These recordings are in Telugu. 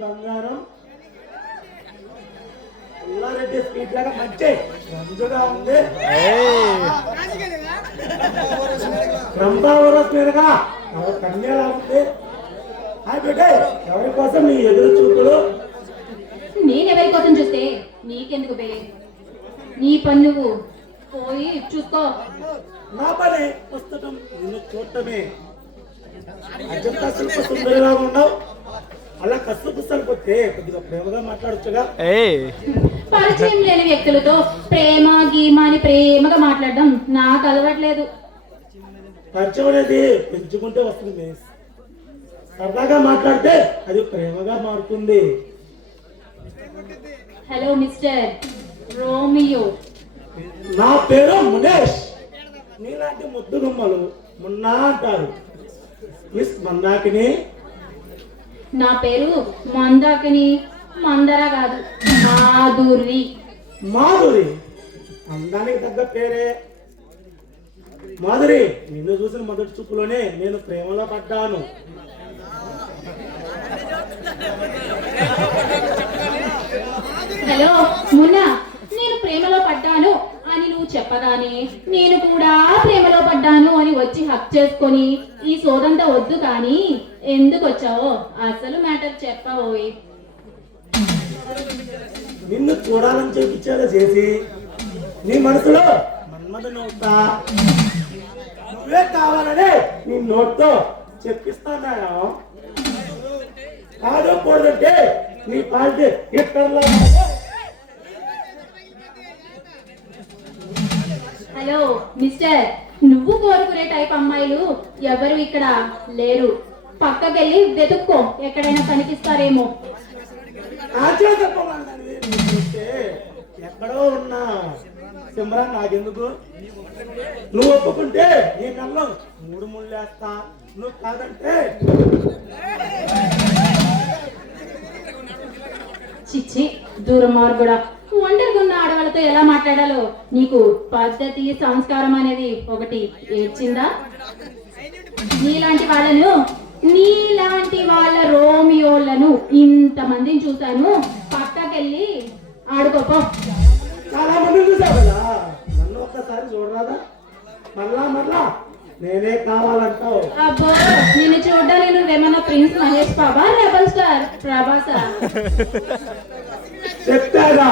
బంగారం ఎల్లారెడ్డి స్పీడ్ లాగా మంచి రంజుగా ఉంది. బ్రహ్మావరస్ మీదుగా కన్యలా ఉంది. ఎవరి కోసం నీ ఎదురు చూపులు? నేనెవరి కోసం చూస్తే నీకెందుకు బే? నీ పని నువ్వు పోయి చూసుకో. నా పని పుస్తకం నిన్ను చూడటమే. అజంతా శిల్ప సుందరిగా ఉన్నావు. అలా కసు పుస్తకం కొట్టే కొద్దిగా ప్రేమగా మాట్లాడొచ్చుగా. పరిచయం లేని వ్యక్తులతో ప్రేమ గీమా అని ప్రేమగా మాట్లాడడం నాకు అలవాట్లేదు. పరిచయం అనేది పెంచుకుంటే వస్తుంది మిస్. సరదాగా మాట్లాడితే అది ప్రేమగా మారుతుంది. Hello mister Romeo. నా పేరు మునేష్. నీలాంటి ముద్దు గుమ్మలు మున్నా అంటారు. మిస్ మందాకిని. నా పేరు మందాకిని. మందర కాదు, మాధురి. మాధురి అందానికి తగ్గ పేరే. మాధురి, నిన్ను చూసిన మొదటి చూపులోనే నేను ప్రేమలో పడ్డాను. హలో మున్నా, నేను ప్రేమలో పడ్డాను అని నువ్వు చెప్పగానే నేను కూడా ప్రేమలో పడ్డాను అని వచ్చి హక్ చేసుకొని ఈ సోదంతా వద్దు. కానీ ఎందుకు వచ్చావో అసలు మ్యాటర్ చెప్పవోయ్. నిన్ను చూడాలని చూపించేలా చేసి నీ మనసులో మన్మథ నవ్వుతా నువ్వే కావాలని నీ నోట్తో చెప్పిస్తాను. కాదు కూడదంటే నీ పార్టీ ఇతరుల. హలో మిస్టర్, నువ్వు కోరుకునే టైప్ అమ్మాయిలు ఎవరు ఇక్కడ లేరు. పక్కకెళ్ళి వెతుక్కో, ఎక్కడైనా కనిపిస్తారేమో. ఎక్కడో ఉన్నా సిమ్రాన్ నాకెందుకు? నువ్వు ఒప్పుకుంటే నీ కళ్ళు 3 ముళ్ళేస్తా. నువ్వు కాదంటే చిచ్చి దూరం మార్గుడా. ఒంటరిగా ఉన్న ఆడవాళ్ళతో ఎలా మాట్లాడాలో నీకు పద్ధతి సంస్కారం అనేది ఒకటి ఏడ్చిందా? నీలాంటి వాళ్ళ రోమియోలను ఇంతమందిని చూశాను. పక్కకెళ్ళి ఆడుకోపో. చాలా మంది చూసావు కదా, నన్ను ఒక్కసారి చూడరాదా? మళ్ళా నేనే కావాలంటావు. అబ్బో, నిన్ను చూడ్డానికి నువ్వేమన్నా ప్రిన్స్ మహేష్ బాబా, రెబల్ స్టార్ ప్రభాసా? చెప్పాగా,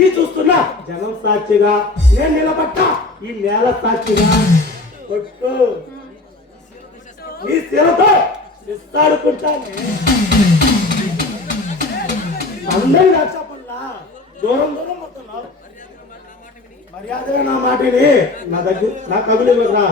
ఈ చూస్తున్నా జనం సాక్షిగా నేను నిలబడ్డా, ఈ నేల సాక్షిగా కొట్టు నీ శిలతో ఇస్తాడుకుంటాను. అందరూ నచ్చకుండా దూరం అవుతున్నావు. మర్యాదగా నా మాటని నా కబులు ఇవ్వరా.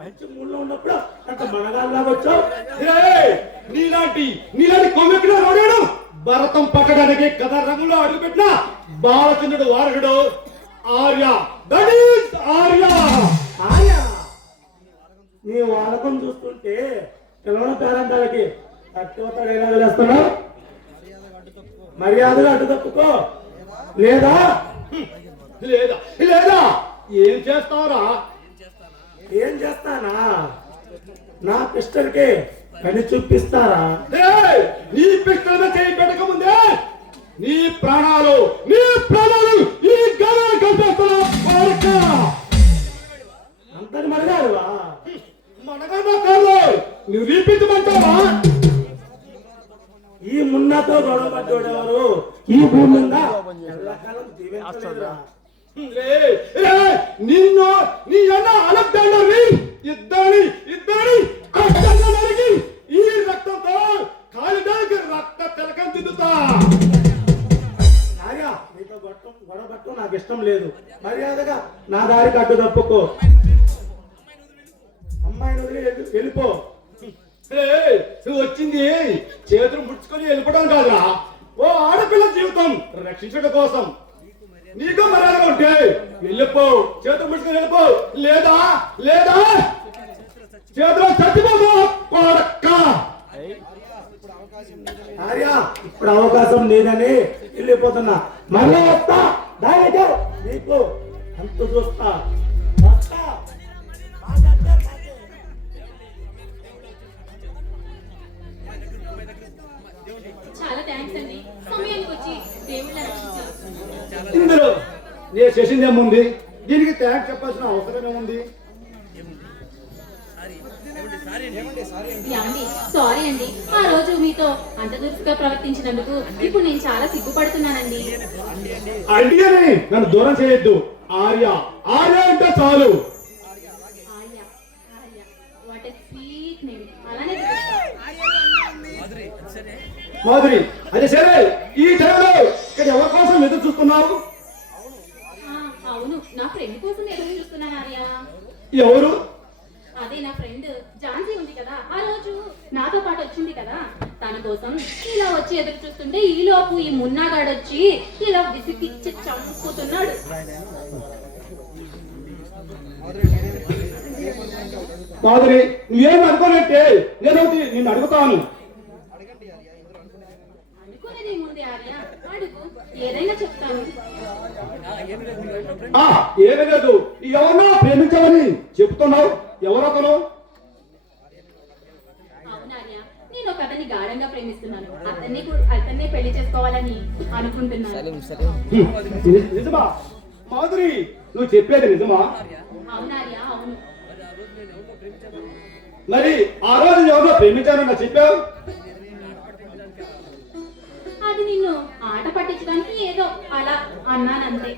మంచి మూడులో ఉన్నప్పుడు అంత మనగాల్లాగా వచ్చావు. నీలాంటి కొమ్మెక్కిన రోడాడు భరతం పట్టడానికి కథ రంగులో అడుగుపెట్టిన బాలచంద్రుడు వారకుడు ఆర్య. నీ వాలకం చూస్తుంటే పిల్లల పేరంటాలకి తట్టుతాడు. ఎలా వేస్తున్నావు? మర్యాదగా అడ్డు తప్పుకో, లేదా ఏం చేస్తావరా? ఏం చేస్తానా? నా పిస్టల్కి కని చూపిస్తారా? నీ పిస్టల్ చేయి పెట్టక ముందే నీ ప్రాణాలు ఈ గల కలిపేస్తా. అంతని మనగాడువా? మనగా కాదు, నువ్వు రీపించమంటావా? ఈ మున్నతో గొడవ పడ్డోడెవరు ఈ భూమి మీద ఎల్లకాలం జీవించలేదురా. నిన్ను నీ అన్న అలెగ్జాండర్ని ఇద్దరి ఈ రక్తంతో కాలిదానికి రక్త తిలకం దిద్దుతా. నీతో గొడవ పట్టడం నాకు ఇష్టం లేదు. మర్యాదగా నా దారికి అడ్డు తప్పుకో. అమ్మాయిని వదిలి వెళ్ళిపో. నువ్వు వచ్చింది చేతులు ముడుచుకొని వెళ్ళిపోవడం కాదురా, ఓ ఆడపిల్ల జీవితం రక్షించడం కోసం. నీకు మర్యాదగా ఉంటే వెళ్ళిపో, చేతులు ముడుచుకొని వెళ్ళిపో. లేదా చేతులు చచ్చిపోదు. ఆర్య ఇప్పుడు అవకాశం లేదని వెళ్ళిపోతున్నా. మళ్ళీ వస్తా దానికే నీకు అంత చూస్తా. వస్తా. చాలా థ్యాంక్స్ అండి, సమయానికి వచ్చి దేవుళ్ళ రక్షించారు. ఇందులో నేను చేసింది ఏముంది? దీనికి థ్యాంక్స్ చెప్పాల్సిన అవసరం ఏముంది? యాండి సారీ అండి, ఆ రోజు మీతో అంత దురుసుగా ప్రవర్తించినందుకు ఇప్పుడు నేను చాలా సిగ్గుపడుతున్నానండి. అంటే నన్ను దూరం చేయొద్దు. ఆర్య ఆర్య అంటే చాలు. Arya Arya what a sweet name. అలానే పిలుస్తా. మాధురి అదే సరే, ఈ టైంలో ఇక్కడ ఎవరి కోసం ఎదురు చూస్తున్నావు? అవును, నా ఫ్రెండ్ కోసం ఎదురు చూస్తున్నాను ఆర్య. ఎవరు? అదే నా ఫ్రెండ్ ఝాన్సీ ఉంది కదా, ఆ రోజు నాతో పాటు వచ్చింది కదా, తన కోసం ఇలా వచ్చి ఎదురు చూస్తుంటే ఈ లోపు ఈ మున్నాగాడు వచ్చి ఇలా విసిగిచ్చి చంపుతున్నాడు. మాధురి నువ్వేం అనుకోనట్టే, నేను నిన్ను అడుగుతాను. అనుకునేది ముందే ఆర్య, అడుగు, ఏదైనా చెప్తాను. ఏమీ లేదు, ఎవరినో ప్రేమించాలని చెప్తున్నావు. ఎవరతను? అవునార్య, నేను ఒక అతన్ని గాఢంగా ప్రేమిస్తున్నాను. అతన్నే పెళ్లి చేసుకోవాలని అనుకుంటున్నాను. నిజమా మాధురి? నువ్వు చెప్పేది నిజమా? అవునార్య, అవును. మరి ఆ రోజు ఎవరినో ప్రేమించానని చెప్పావు. అది నిన్ను ఆట పట్టించడానికి ఏదో అలా అన్నానంతే.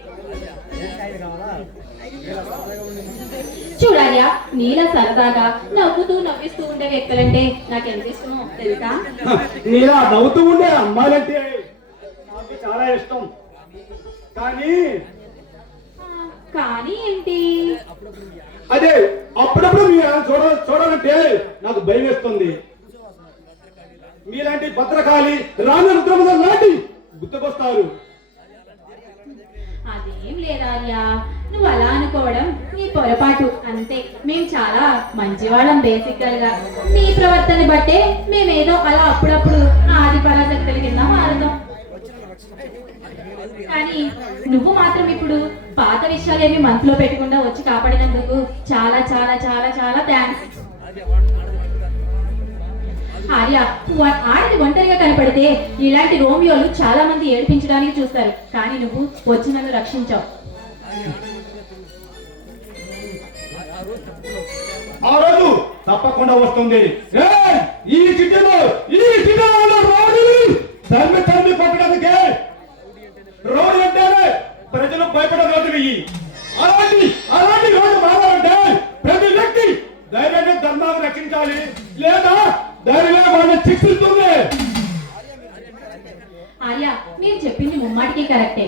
చూడాలియా, నీలా సరదాగా నవ్వుతూ నవ్విస్తూ ఉండే వ్యక్తులంటే నాకు ఎంత ఇష్టమో తెలుసా? నీలా నవ్వుతూ ఉండే అమ్మాయిలంటే నాకు చాలా ఇష్టం. కానీ కానీ ఏంటి? అదే అప్పుడప్పుడు మీరు చూడాలంటే నాకు భయం వేస్తుంది. మీలాంటి భద్రకాళి రామ రుద్రమద లాంటి గుర్తుకొస్తారు. అదేం లేదార్యా, నువ్వు అలా అనుకోవడం నీ పొరపాటు అంతే. మేము చాలా మంచివాళ్ళం బేసికల్ గా. నీ ప్రవర్తన బట్టే మేమేదో అలా అప్పుడప్పుడు ఆది పరాశక్తుల కింద మారుతాం. కానీ నువ్వు మాత్రం ఇప్పుడు పాత విషయాలేమి మనసులో పెట్టకుండా వచ్చి కాపాడినందుకు చాలా చాలా చాలా చాలా థ్యాంక్స్. ఆర్య, ఆడది ఒంటరిగా కనపడితే ఇలాంటి రోమియోలు చాలా మంది ఏడిపించడానికి చూస్తారు, కానీ నువ్వు వచ్చి నన్ను రక్షించావు. ఆ రోజు తప్పకుండా వస్తుంది. ఈ చిట్టలో తల్లి పట్టడానికి రోడ్డు అంటేనే ప్రజలు భయపడే రోడ్డు వెయ్యి. అలాంటి రోడ్డు మారాలంటే ప్రతి వ్యక్తి ధైర్యంగా ధర్మాన్ని రక్షించాలి, లేదా ధైర్యంగా వాళ్ళని శిక్షిస్తుంది. ఆర్య, మీరు చెప్పింది ముమ్మాటికి కరెక్టే.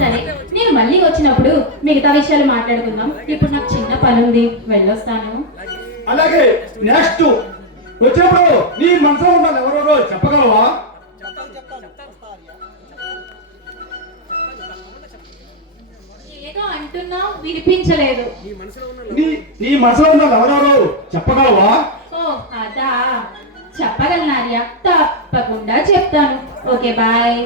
సరే, నేను మళ్ళీ వచ్చినప్పుడు మిగతా విషయాలు మాట్లాడుకుందాం. ఇప్పుడు నాకు చిన్న పని ఉంది, వెళ్ళొస్తాను. అలాగే నెక్స్ట్ వచ్చినప్పుడు నీ మనసులో ఉన్నది ఎవరెవరో చెప్పగలవా? ఏదో అంటున్నా వినిపించలేదు. నీ మనసులో ఉన్నది ఎవరెవరో చెప్పగలవా? ఓ అదా, చెప్పగలను ఆర్య, తప్పకుండా చెప్తాను. Okay, bye.